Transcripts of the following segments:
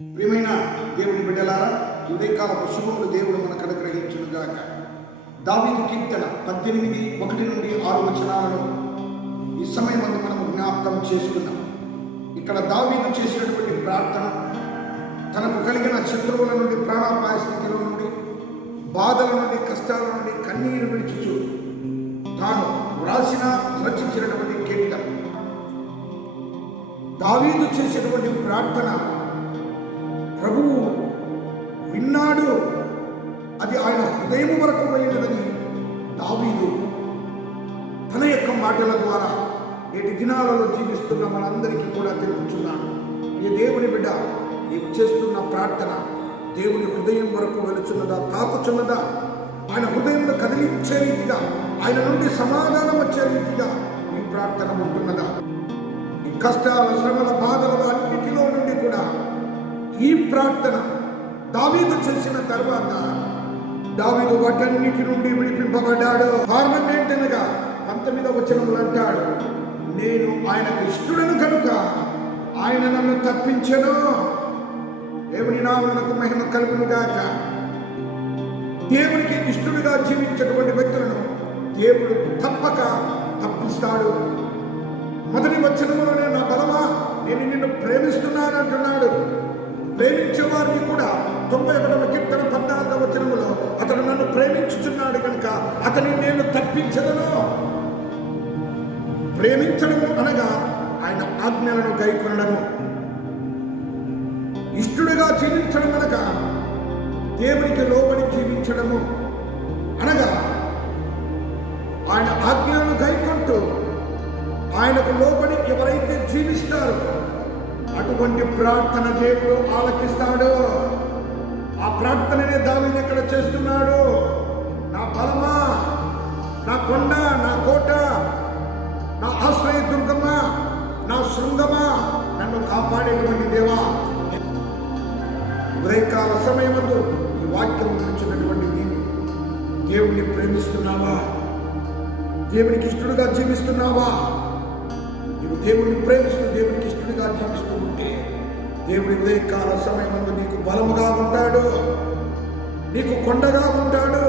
ప్రియమైన దేవుని బిడ్డలారా ఉదయకాలపు శుభములు దేవుడు మనకు అనుగ్రహించును గాక దావీదు కీర్తన పద్దెనిమిది ఒకటి నుండి ఆరు వచనాలను ఈ సమయం అందు మనం జ్ఞాపకం చేసుకున్నాం ఇక్కడ దావీదు చేసినటువంటి ప్రార్థన తనకు కలిగిన శత్రువుల నుండి ప్రాణాపాయ స్థితిలో నుండి బాధల నుండి కష్టాల నుండి కన్నీరు విడిచుచు. తాను వ్రాసిన రచించినటువంటి కీర్తన. దావీదు చేసినటువంటి ప్రార్థన ప్రభువు విన్నాడు. అది ఆయన హృదయం వరకు వెళ్ళినదని దావీదు తన యొక్క మాటల ద్వారా నేటి దినాలలో జీవిస్తున్న మనందరికీ కూడా తెలుపుచున్నాను ఈ దేవుని బిడ్డ నీవు చేస్తున్న ప్రార్థన దేవుని హృదయం వరకు వెలుచున్నదా తాకుచున్నదా ఆయన హృదయంలో కదిలించే రీతిగా ఆయన నుండి సమాధానం వచ్చే రీతిగా నీ ప్రార్థన ఉంటున్నదా? ఈ కష్టాల శ్రమల బాధల అన్నిటిలో నుండి కూడా ఈ ప్రార్థన దావీదు చేసిన తర్వాత దావీదు వాటన్నిటి నుండి విడిపింపబడ్డాడు. కారణం ఏంటనగా పంతొమ్మిదవ వచనములు అంటాడు నేను ఆయనకు ఇష్టడను కనుక ఆయన నన్ను తప్పించను. దేవుని నామమునకు మహిమ కలుగును గాక. దేవునికి ఇష్టడుగా జీవించేటువంటి వ్యక్తులను దేవుడు తప్పక తప్పిస్తాడు. మొదటి వచనములోనే నా ప్రేమించే కూడా తొంభై ఒకటవ కీర్తన పద్నాలుగవ వచనములో అతడు నన్ను ప్రేమించుచున్నాడు కనుక అతని నేను తప్పించదను. ప్రేమించడం అనగా ఆయన ఆజ్ఞలను గైకొనడము. ఇష్టడుగా జీవించడం అనగా దేవునికి లోబడి జీవించడము. అనగా ఆయన ఆజ్ఞలను గైకొంటూ ఆయనకు లోబడి ఎవరైతే జీవిస్తారో అటువంటి ప్రార్థన దేవుడు ఆలకిస్తాడు. ఆ ప్రార్థననే దావిని ఇక్కడ చేస్తున్నాడు? నా బలమా? నా కొండ నా కోట? నా ఆశ్రయ దుర్గమా? నా శృంగమా? నన్ను కాపాడేటువంటి దేవా? ఉదయకాల సమయమందు ఈ వాక్యం గురించినటువంటి నీవు దేవుణ్ణి ప్రేమిస్తున్నావా? దేవునికి ఇష్టడుగా జీవిస్తున్నావా? దేవుడిని దేవుణ్ణి ప్రేమిస్తూ దేవుడికి ఇష్టడిగా జీవిస్తూ ఉంటే దేవుడి ఉదయకాల సమయమందు నీకు బలముగా ఉంటాడు నీకు కొండగా ఉంటాడు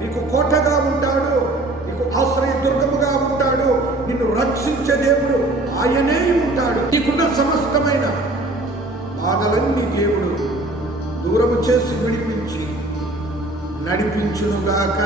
నీకు కోటగా ఉంటాడు నీకు ఆశ్రయ దుర్గముగా ఉంటాడు నిన్ను రక్షించే దేవుడు ఆయనే ఉంటాడు. నీకున్న సమస్తమైన బాధలన్నీ దేవుడు దూరము చేసి విడిపించి నడిపించునుగాక.